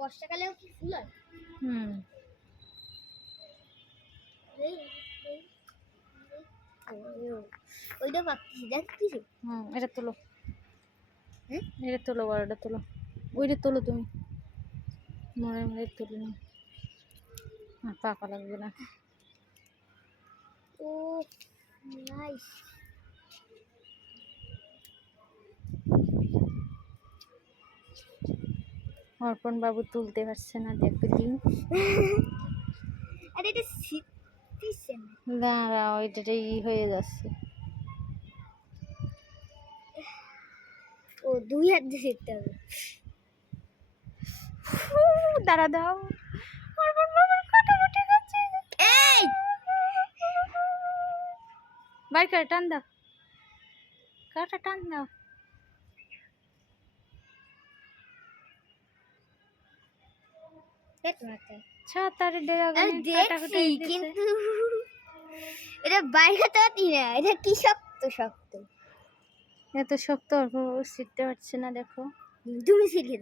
বর্ষাকালেও কি ফুল হয়? ওইটা পাচ্ছি, দেখছিস? এটা তোলো, এটা তোলো, বড়টা তোলো, ওইটা তোলো তুমি, মরে মরে তুলে না, পাকা লাগবে না। ও নাইস। অর্পণ বাবু তুলতে পারছে না, দেখো দিন। আরে এটা শিখতেছে না। দাঁড়া, ওইটা হয়ে যাচ্ছে। ও দুই হাত দিয়ে শিখতে হবে। দাঁড়া দাও, অর্পণ বাবুর কাটা উঠে গেছে। এই বাইর করে টান দাও, কাটা টান দাও। ছাতারে দেখছি কিন্তু এটা বাইরে তো না, এটা কি শক্ত শক্ত। এত শক্ত অর্পণ বাবু শিখতে পারছে না, দেখো। তুমি শিখে